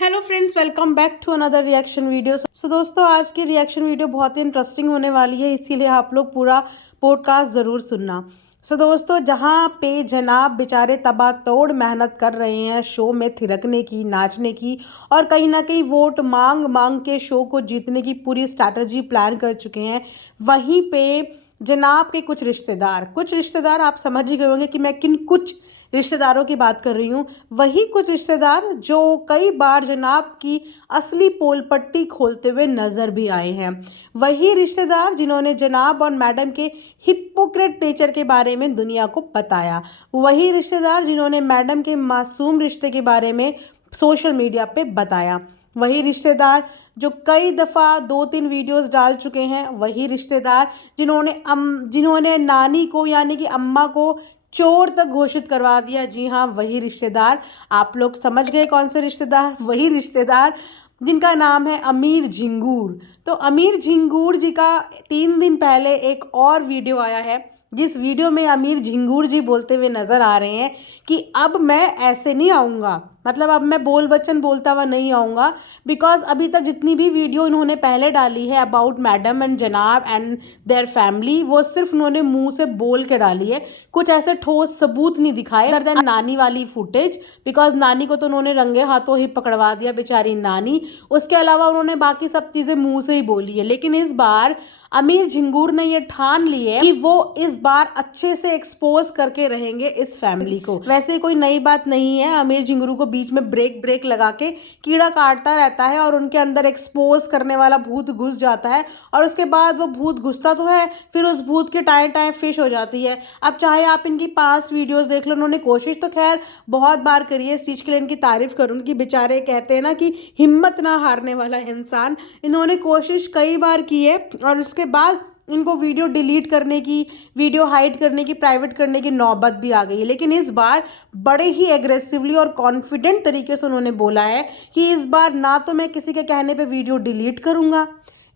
Hello friends, welcome back to another reaction video. So दोस्तों, आज की रिएक्शन वीडियो बहुत ही इंटरेस्टिंग होने वाली है, इसीलिए आप लोग पूरा पॉडकास्ट ज़रूर सुनना। सो दोस्तों, जहाँ पे जनाब बेचारे तबातोड़ मेहनत कर रहे हैं शो में थिरकने की, नाचने की, और कहीं ना कहीं वोट मांग मांग के शो को जीतने की पूरी स्ट्रैटेजी प्लान कर चुके हैं, वहीं पे जनाब के कुछ रिश्तेदार आप समझ ही गए होंगे कि मैं किन कुछ रिश्तेदारों की बात कर रही हूँ। वही कुछ रिश्तेदार जो कई बार जनाब की असली पोल पट्टी खोलते हुए नजर भी आए हैं। वही रिश्तेदार जिन्होंने जनाब और मैडम के हिपोक्रेट नेचर के बारे में दुनिया को बताया। वही रिश्तेदार जिन्होंने मैडम के मासूम रिश्ते के बारे में सोशल मीडिया पे बताया। वही रिश्तेदार जो कई दफ़ा 2-3 वीडियोस डाल चुके हैं। वही रिश्तेदार जिन्होंने नानी को यानी कि अम्मा को चोर तक घोषित करवा दिया। जी हाँ, वही रिश्तेदार। आप लोग समझ गए कौन से रिश्तेदार। वही रिश्तेदार जिनका नाम है अमीर झिंगूर। तो अमीर झिंगूर जी का 3 दिन पहले एक और वीडियो आया है, जिस वीडियो में अमीर झिंगूर जी बोलते हुए नज़र आ रहे हैं कि अब मैं ऐसे नहीं आऊँगा, मतलब अब मैं बोल बच्चन बोलता हुआ नहीं आऊँगा। बिकॉज अभी तक जितनी भी वीडियो इन्होंने पहले डाली है अबाउट मैडम एंड जनाब एंड देयर फैमिली, वो सिर्फ उन्होंने मुंह से बोल के डाली है, कुछ ऐसे ठोस सबूत नहीं दिखाए अदर देन नानी वाली फुटेज। बिकॉज नानी को तो उन्होंने रंगे हाथों ही पकड़वा दिया, बेचारी नानी। उसके अलावा उन्होंने बाकी सब चीज़ें मुंह से ही बोली है। लेकिन इस बार अमीर झिंगूर ने ये ठान ली है कि वो इस बार अच्छे से एक्सपोज करके रहेंगे इस फैमिली को। वैसे कोई नई बात नहीं है, अमीर झिंगूर को बीच में ब्रेक लगा के कीड़ा काटता रहता है और उनके अंदर एक्सपोज करने वाला भूत घुस जाता है, और उसके बाद वो भूत घुसता तो है, फिर उस भूत की टाए टाए फिश हो जाती है। अब चाहे आप इनकी 5 वीडियोस देख लो, उन्होंने कोशिश तो खैर बहुत बार करी है। इस चीज़ के लिए इनकी तारीफ करूँगी कि बेचारे कहते हैं ना कि हिम्मत ना हारने वाला इंसान। इन्होंने कोशिश कई बार की है और उसके बाद इनको वीडियो डिलीट करने की, वीडियो हाइड करने की, प्राइवेट करने की नौबत भी आ गई है। लेकिन इस बार बड़े ही एग्रेसिवली और कॉन्फिडेंट तरीके से उन्होंने बोला है कि इस बार ना तो मैं किसी के कहने पे वीडियो डिलीट करूँगा,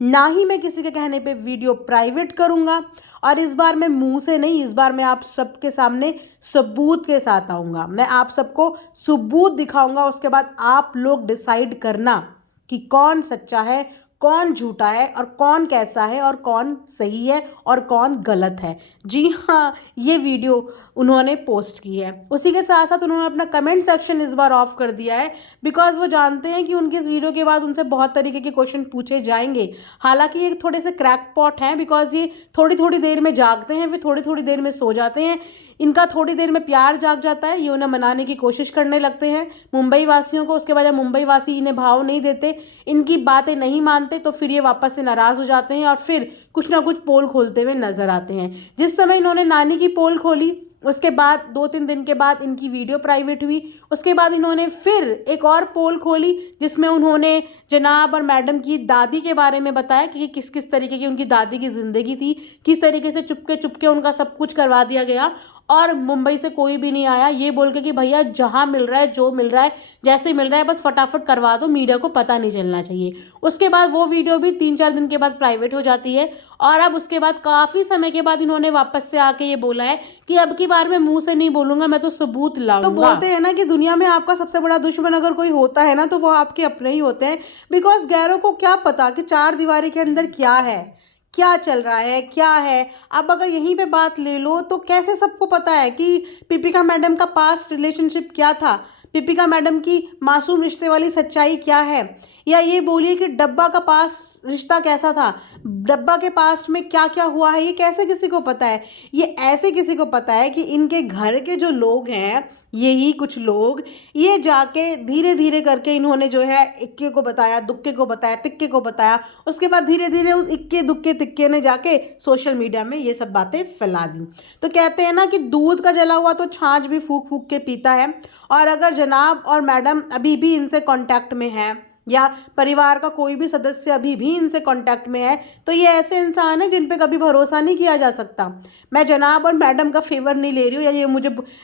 ना ही मैं किसी के कहने पे वीडियो प्राइवेट करूँगा, और इस बार मैं मुंह से नहीं, इस बार मैं आप सबके सामने सबूत के साथ आऊँगा। मैं आप सबको सबूत दिखाऊँगा, उसके बाद आप लोग डिसाइड करना कि कौन सच्चा है, कौन झूठा है, और कौन कैसा है, और कौन सही है और कौन गलत है। जी हाँ, ये वीडियो उन्होंने पोस्ट की है। उसी के साथ साथ उन्होंने अपना कमेंट सेक्शन इस बार ऑफ कर दिया है, बिकॉज वो जानते हैं कि उनकी इस वीडियो के बाद उनसे बहुत तरीके के क्वेश्चन पूछे जाएंगे। हालांकि ये थोड़े से क्रैकपॉट हैं, बिकॉज ये थोड़ी थोड़ी देर में जागते हैं, फिर थोड़ी थोड़ी देर में सो जाते हैं। इनका थोड़ी देर में प्यार जाग जाता है, ये उन्हें मनाने की कोशिश करने लगते हैं मुंबई वासियों को। उसके बाद जब मुंबई वासी इन्हें भाव नहीं देते, इनकी बातें नहीं मानते, तो फिर ये वापस से नाराज़ हो जाते हैं और फिर कुछ ना कुछ पोल खोलते हुए नजर आते हैं। जिस समय इन्होंने नानी की पोल खोली, उसके बाद 2-3 दिन के बाद इनकी वीडियो प्राइवेट हुई। उसके बाद इन्होंने फिर एक और पोल खोली, जिसमें उन्होंने जनाब और मैडम की दादी के बारे में बताया कि किस किस तरीके की उनकी दादी की ज़िंदगी थी, किस तरीके से चुपके चुपके उनका सब कुछ करवा दिया गया, और मुंबई से कोई भी नहीं आया, ये बोल के कि भैया जहाँ मिल रहा है, जो मिल रहा है, जैसे मिल रहा है, बस फटाफट करवा दो, मीडिया को पता नहीं चलना चाहिए। उसके बाद वो वीडियो भी 3-4 दिन के बाद प्राइवेट हो जाती है, और अब उसके बाद काफ़ी समय के बाद इन्होंने वापस से आके ये बोला है कि अब की बार मैं मुंह से नहीं बोलूंगा, मैं तो सबूत लाऊंगा। तो बोलते हैं ना कि दुनिया में आपका सबसे बड़ा दुश्मन अगर कोई होता है ना, तो वो आपके अपने ही होते हैं। बिकॉज गैरों को क्या पता कि 4 दीवारी के अंदर क्या है, क्या चल रहा है, क्या है। अब अगर यहीं पे बात ले लो तो कैसे सबको पता है कि पिपिका मैडम का पास्ट रिलेशनशिप क्या था, पिपिका मैडम की मासूम रिश्ते वाली सच्चाई क्या है, या ये बोलिए कि डब्बा का पास्ट रिश्ता कैसा था, डब्बा के पास्ट में क्या क्या हुआ है, ये कैसे किसी को पता है। ये ऐसे किसी को पता है कि इनके घर के जो लोग हैं, यही कुछ लोग, ये जाके धीरे धीरे करके इन्होंने जो है इक्के को बताया, दुक्के को बताया, तिक्के को बताया। उसके बाद धीरे धीरे उस इक्के दुक्के तिक्के ने जाके सोशल मीडिया में ये सब बातें फैला दी। तो कहते हैं ना कि दूध का जला हुआ तो छाछ भी फूक फूक के पीता है। और अगर जनाब और मैडम अभी भी इनसे कांटेक्ट में हैं, या परिवार का कोई भी सदस्य अभी भी इनसे कांटेक्ट में है, तो ये ऐसे इंसान है जिन पे कभी भरोसा नहीं किया जा सकता। मैं जनाब और मैडम का फेवर नहीं ले रही हूँ,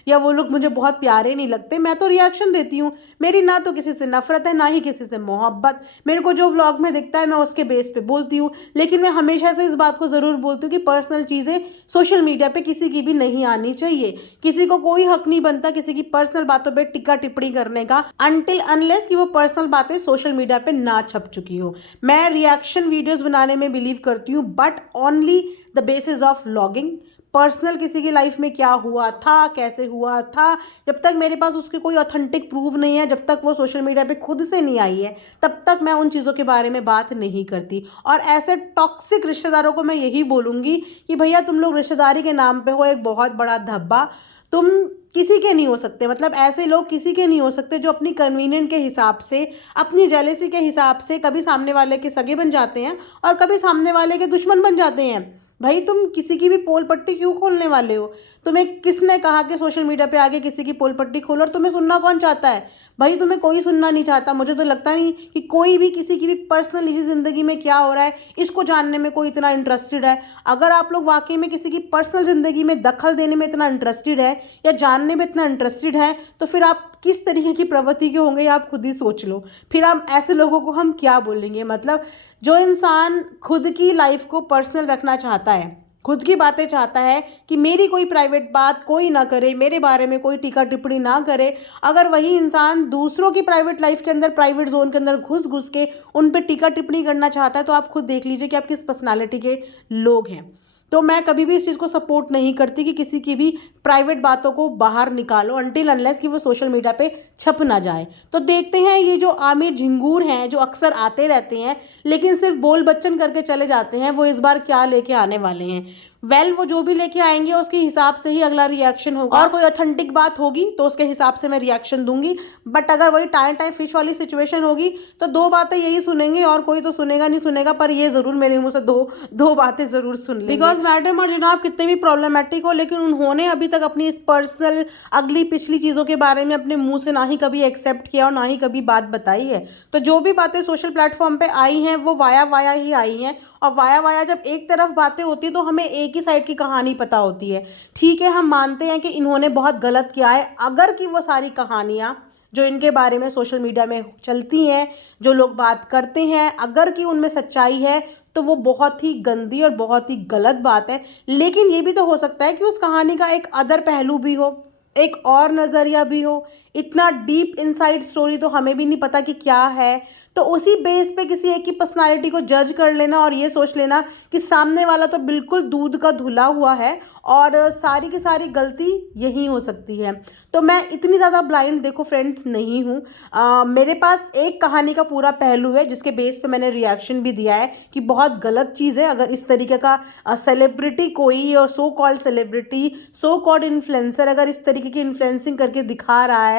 या वो लोग मुझे बहुत प्यारे नहीं लगते, मैं तो रिएक्शन देती हूँ। मेरी ना तो किसी से नफरत है, ना ही किसी से मोहब्बत। मेरे को जो व्लॉग में दिखता है मैं उसके बेस पे बोलती हूँ, लेकिन मैं हमेशा से इस बात को ज़रूर बोलती हूँ कि पर्सनल चीज़ें सोशल मीडिया पे किसी की भी नहीं आनी चाहिए। किसी को कोई हक नहीं बनता किसी की पर्सनल बातों पे टिक्का टिप्पणी करने का, अनटिल अनलेस कि वो पर्सनल बातें सोशल मीडिया पे ना छप चुकी हो। मैं रिएक्शन वीडियोस बनाने में बिलीव करती हूँ, but only the basis of vlogging. Personal किसी की लाइफ में क्या हुआ था, कैसे हुआ था, जब तक मेरे पास उसके कोई ऑथेंटिक प्रूफ नहीं है, जब तक वो सोशल मीडिया पे खुद से नहीं आई है, तब तक मैं उन चीज़ों के बारे में बात नहीं करती। और ऐसे टॉक्सिक रिश्तेदारों को मैं यही बोलूँगी कि भैया तुम लोग रिश्तेदारी के नाम पे हो एक बहुत बड़ा धब्बा। तुम किसी के नहीं हो सकते, मतलब ऐसे लोग किसी के नहीं हो सकते जो अपनी कन्वीनियंट के हिसाब से, अपनी जेलेसी के हिसाब से कभी सामने वाले के सगे बन जाते हैं और कभी सामने वाले के दुश्मन बन जाते हैं। भाई तुम किसी की भी पोल पट्टी क्यों खोलने वाले हो? तुम्हें किसने कहा कि सोशल मीडिया पे आके किसी की पोल पट्टी खोलो? और तुम्हें सुनना कौन चाहता है? भाई तुम्हें कोई सुनना नहीं चाहता। मुझे तो लगता नहीं कि कोई भी किसी की भी पर्सनल निजी ज़िंदगी में क्या हो रहा है इसको जानने में कोई इतना इंटरेस्टेड है। अगर आप लोग वाकई में किसी की पर्सनल ज़िंदगी में दखल देने में इतना इंटरेस्टेड है या जानने में इतना इंटरेस्टेड है, तो फिर आप किस तरीके की प्रवृत्ति के होंगे आप खुद ही सोच लो। फिर हम ऐसे लोगों को हम क्या बोलेंगे? मतलब जो इंसान खुद की लाइफ को पर्सनल रखना चाहता है, खुद की बातें चाहता है कि मेरी कोई प्राइवेट बात कोई ना करे, मेरे बारे में कोई टीका टिप्पणी ना करे, अगर वही इंसान दूसरों की प्राइवेट लाइफ के अंदर, प्राइवेट जोन के अंदर घुस घुस के उन पे टीका टिप्पणी करना चाहता है, तो आप खुद देख लीजिए कि आप किस पर्सनालिटी के लोग हैं। तो मैं कभी भी इस चीज़ को सपोर्ट नहीं करती कि किसी की भी प्राइवेट बातों को बाहर निकालो अनटिल अनलेस कि वो सोशल मीडिया पे छप ना जाए। तो देखते हैं ये जो आमिर झिंगूर हैं जो अक्सर आते रहते हैं लेकिन सिर्फ बोल बच्चन करके चले जाते हैं, वो इस बार क्या लेके आने वाले हैं। वो जो भी लेके आएंगे उसके हिसाब से ही अगला रिएक्शन होगा, और कोई ऑथेंटिक बात होगी तो उसके हिसाब से मैं रिएक्शन दूंगी। बट अगर वही टाइम टाइम फिश वाली सिचुएशन होगी तो दो बातें यही सुनेंगे और कोई तो सुनेगा नहीं सुनेगा, पर ये जरूर मेरे मुंह से दो बातें जरूर सुन लेंगे। बिकॉज मैडम और जनाब कितने भी प्रॉब्लमेटिक हो, लेकिन उन्होंने अभी तक अपनी इस पर्सनल अगली पिछली चीज़ों के बारे में अपने मुंह से ना ही कभी एक्सेप्ट किया और ना ही कभी बात बताई है। तो जो भी बातें सोशल प्लेटफॉर्म पे आई हैं वो वाया वाया ही आई हैं, और वाया वाया जब एक तरफ बातें होती है तो हमें एक ही साइड की कहानी पता होती है। ठीक है, हम मानते हैं कि इन्होंने बहुत गलत किया है, अगर कि वो सारी कहानियाँ जो इनके बारे में सोशल मीडिया में चलती हैं, जो लोग बात करते हैं, अगर कि उनमें सच्चाई है तो वो बहुत ही गंदी और बहुत ही गलत बात है। लेकिन ये भी तो हो सकता है कि उस कहानी का एक अदर पहलू भी हो, एक और नज़रिया भी हो। इतना डीप इनसाइड स्टोरी तो हमें भी नहीं पता कि क्या है। तो उसी बेस पे किसी एक की पर्सनालिटी को जज कर लेना और ये सोच लेना कि सामने वाला तो बिल्कुल दूध का धुला हुआ है और सारी की सारी गलती यही हो सकती है। तो मैं इतनी ज़्यादा ब्लाइंड देखो फ्रेंड्स नहीं हूँ। मेरे पास एक कहानी का पूरा पहलू है जिसके बेस पे मैंने रिएक्शन भी दिया है कि बहुत गलत चीज़ है अगर इस तरीके का सेलिब्रिटी कोई, और so called celebrity, so called influencer अगर इस तरीके की इन्फ्लुएंसिंग करके दिखा रहा है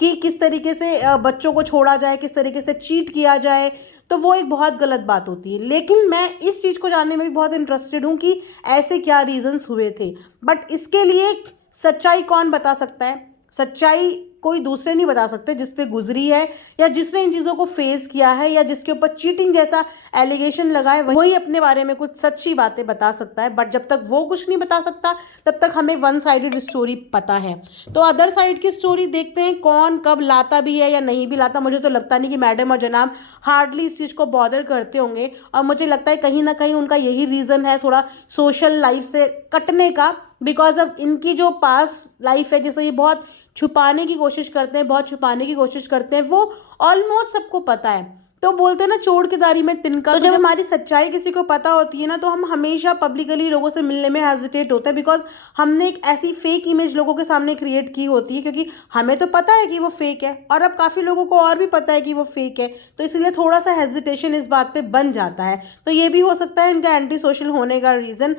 कि किस तरीके से बच्चों को छोड़ा जाए, किस तरीके से चीट किया जाए, तो वो एक बहुत गलत बात होती है। लेकिन मैं इस चीज़ को जानने में भी बहुत इंटरेस्टेड हूँ कि ऐसे क्या रीजंस हुए थे। बट इसके लिए सच्चाई कौन बता सकता है? सच्चाई कोई दूसरे नहीं बता सकते जिस पे गुजरी है या जिसने इन चीज़ों को फेस किया है या जिसके ऊपर चीटिंग जैसा एलिगेशन लगाए, वही अपने बारे में कुछ सच्ची बातें बता सकता है। बट जब तक वो कुछ नहीं बता सकता तब तक हमें वन साइडेड स्टोरी पता है। तो अदर साइड की स्टोरी देखते हैं कौन कब लाता भी है या नहीं भी लाता। मुझे तो लगता नहीं कि मैडम और जनाब हार्डली इस चीज़ को बॉदर करते होंगे, और मुझे लगता है कहीं ना कहीं उनका यही रीज़न है थोड़ा सोशल लाइफ से कटने का। बिकॉज अब इनकी जो पास्ट लाइफ है जिसे ये बहुत छुपाने की कोशिश करते हैं, बहुत छुपाने की कोशिश करते हैं, वो ऑलमोस्ट सबको पता है। तो बोलते हैं ना चोर की दारी में तिनका। तो जब हमारी सच्चाई किसी को पता होती है ना तो हम हमेशा पब्लिकली लोगों से मिलने में हेजिटेट होते हैं, बिकॉज हमने एक ऐसी फेक इमेज लोगों के सामने क्रिएट की होती है, क्योंकि हमें तो पता है कि वो फेक है और अब काफ़ी लोगों को और भी पता है कि वो फेक है, तो इसलिए थोड़ा सा हेजिटेशन इस बात पे बन जाता है। तो ये भी हो सकता है इनका एंटी सोशल होने का रीज़न।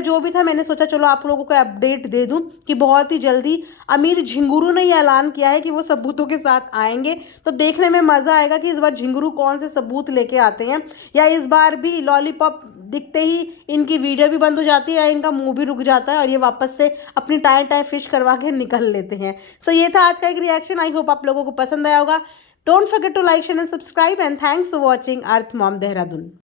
जो भी था मैंने सोचा चलो आप लोगों को अपडेट दे दूँ कि बहुत ही जल्दी आमिर झिंगुरू ने ये ऐलान किया है कि वो सबूतों के साथ आएंगे। तो देखने में मज़ा आएगा कि इस बार झिंगुरू कौन से सबूत लेके आते हैं, या इस बार भी लॉलीपॉप दिखते ही इनकी वीडियो भी बंद हो जाती है या इनका मुंह भी रुक जाता है और ये वापस से अपनी टाइम फिश करवा के निकल लेते हैं। सो ये था आज का एक रिएक्शन। आई होप आप लोगों को पसंद आया होगा। Don't forget to like, share and subscribe, and thanks for watching Earth Mom Dehradun.